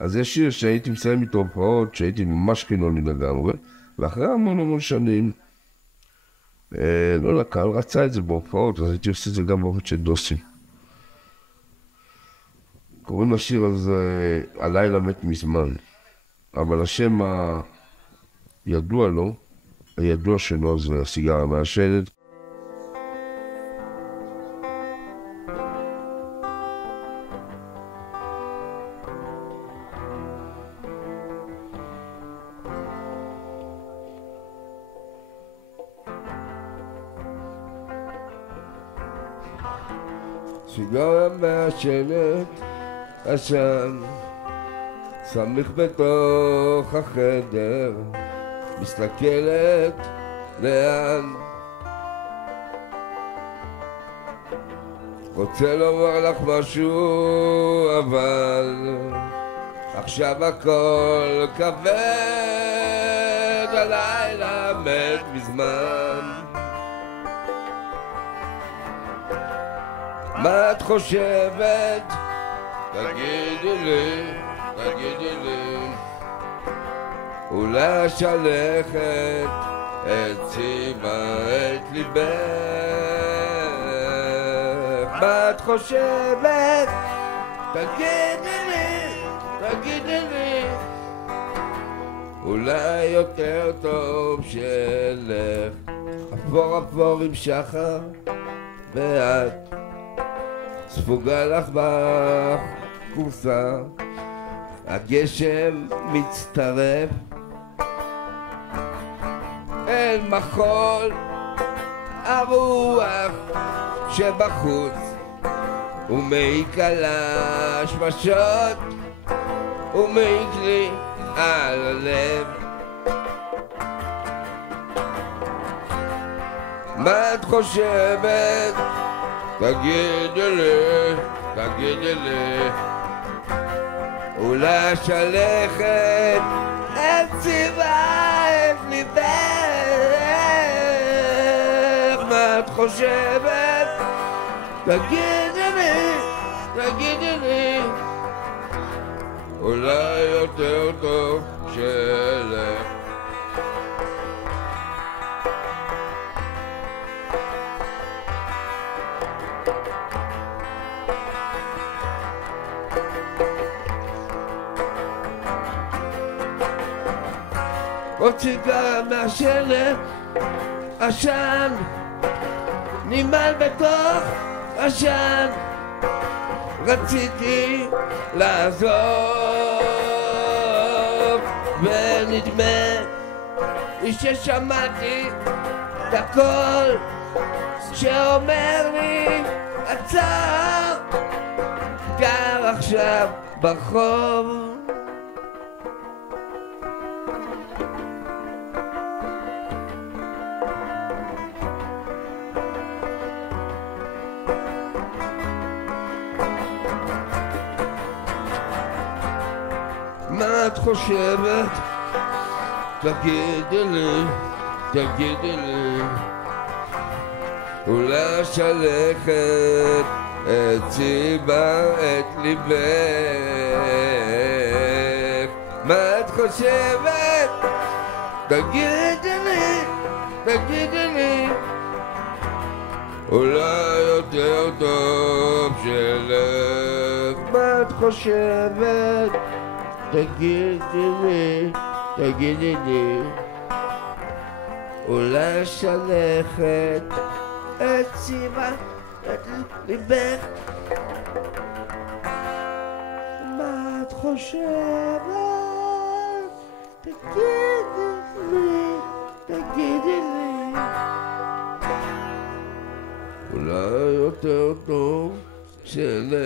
אז יש שיר שהייתי מסיים איתו הופעות, שהייתי ממש חילוני לגמרי, ואחרי המון שנים, לא יודע, הקהל רצה את זה בהופעות, אז הייתי עושה את זה גם בהופעות של דוסים. קוראים לשיר הזה, הלילה מת מזמן, אבל השם הידוע לו, הידוע שלו זה הסיגריה המעשנת. סיגריה מעשנת, עשן, סמיך בתוך החדר, מסתכלת לאן. רוצה לומר לך משהו, אבל עכשיו הכל כבד, הלילה מת מזמן. מה את חושבת? תגידי לי, תגידי לי. אולי שלכת הציבה את ליבך. מה את חושבת? תגידי לי, תגידי לי. אולי יותר טוב שלך אפור אפור עם שחר ואת ספוגה לך בכורסה, הגשם מצטרף אל מחול הרוח שבחוץ ומעיק על השמשות ומעיק לי על הלב. מה את חושבת? תגידי לי, תגידי לי. אולי שלכת הציבה את ליבך. מה את חושבת? תגידי לי, תגידי לי. אולי יותר טוב שלך. עוד סיגריה מעשנת, עשן נמל בתוך עשן. רציתי לעזוב ונדמה לי ששמעתי את הקול שאומר לי עצר, גר עכשיו ברחוב. מה את חושבת? תגידי לי, תגידי לי. אולי שלכת הציבה את ליבך. מה את חושבת? תגידי לי, תגידי לי. אולי יותר טוב שלך. מה את חושבת? תגידי לי, תגידי לי. אולי שלכת הציבה את ליבך. מה את חושבת? תגידי לי, תגידי לי. אולי יותר טוב שלך.